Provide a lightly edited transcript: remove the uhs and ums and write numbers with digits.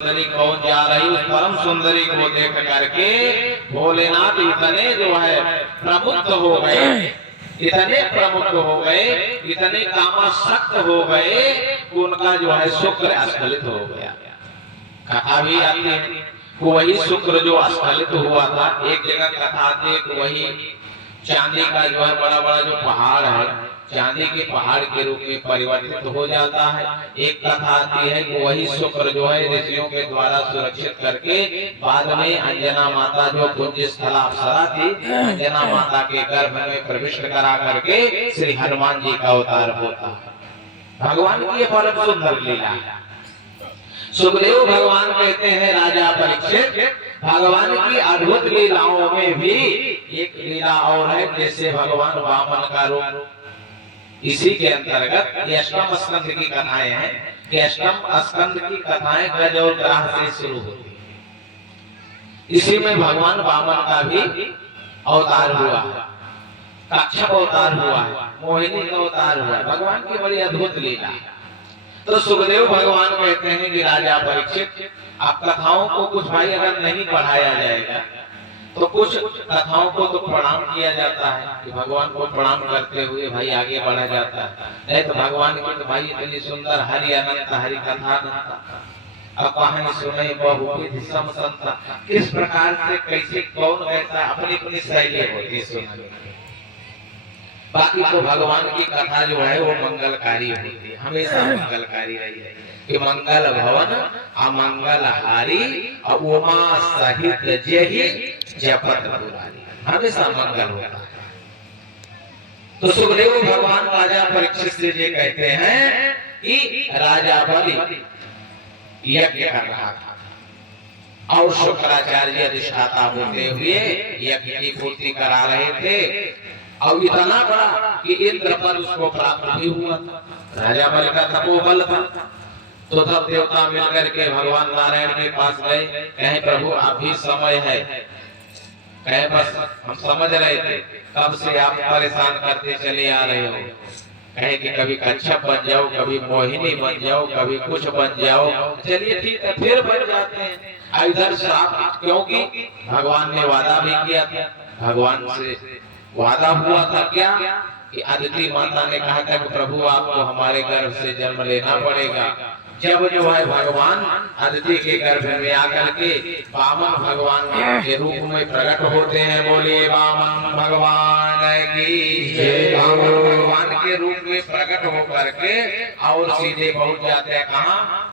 सुंदरी कौन जा रही, उस परम सुंदरी को देख करके भोलेनाथ इतने जो है प्रमुख हो गए, इतने प्रमुख हो गए, इतने कामासक्त हो गए कि उनका जो है शुक्र अस्खलित हो गया। कथा भी आती है वही शुक्र जो अस्खलित हुआ था। एक जगह कथा आती है वही चांदी का जो है बड़ा बड़ा जो पहाड़ है, चांदी के पहाड़ के रूप में परिवर्तित हो जाता है। एक कथा आती है कि वही शुक्र जो है ऋषियों के द्वारा सुरक्षित करके बाद में अंजना माता जो पुण्य स्थला अप्सरा थी, अंजना माता के गर्भ में प्रविष्ट करा करके श्री हनुमान जी का अवतार होता है। भगवान की परम सुंदर लीला। सुखदेव भगवान कहते हैं राजा परीक्षित, भगवान की अद्भुत लीलाओं में भी एक लीला और है, जैसे भगवान वामन का रूप। इसी के अंतर्गत ये अष्टम स्कंद की कथाएं हैं कि अष्टम स्कंद की कथाएं गज और ग्राह से शुरू होती है। इसी में भगवान वामन का भी अवतार हुआ, कच्छप अवतार हुआ, मोहिनी का अवतार हुआ। भगवान की बड़ी अद्भुत लीला है। तो सुखदेव भगवान कहते हैं कि राजा परीक्षित, आप कथाओं को कुछ भाई अगर नहीं पढ़ाया जाएगा तो कुछ कथाओं को तो प्रणाम किया जाता है कि भगवान को प्रणाम करते हुए भाई आगे बढ़ा जाता है। नहीं तो भगवान की तो भाई इतनी सुंदर हरि अनंत हरि कथा अब कहानी सुने बहुविध सम संता, किस प्रकार से कैसे कौन कहता अपनी अपनी शैली होती है सुनने। बाकी तो भगवान की कथा जो है वो मंगलकारी होती है, हमेशा मंगलकारी रही है कि मंगल भवन अमंगल हारी उमा सहित जय जपत पुरारी, हमेशा मंगल होता है। तो सुखदेव भगवान राजा परीक्षित से ये कहते हैं कि राजा बलि यज्ञ कर रहा था और शुक्राचार्य अधिष्ठाता होते हुए यज्ञ की पूर्ति करा रहे थे और इतना बड़ा कि इंद्र पर उसको प्राप्त भी हुआ था। राजा बलि का तपोबल था। तो तब देवता मिलकर के भगवान नारायण के पास गए, कहे प्रभु अभी समय है। कहे बस हम समझ रहे थे कब से आप परेशान करते चले आ रहे हो। कहे कि कभी कच्छप बन जाओ, कभी मोहिनी बन जाओ, कभी कुछ बन जाओ। चलिए ठीक है, फिर बन जाते हैं। इधर श्राप, क्योंकि भगवान ने वादा भी किया था। भगवान से वादा हुआ था क्या कि अदिति माता ने कहा था कि प्रभु आपको हमारे गर्भ से जन्म लेना पड़ेगा। जब जो है भगवान अदिति के गर्भ में आकर के वामन भगवान के रूप में प्रकट होते हैं, बोलिए वामन भगवान की जय। वामन भगवान के रूप में प्रकट होकर के और सीधे पहुंच जाते हैं कहाँ,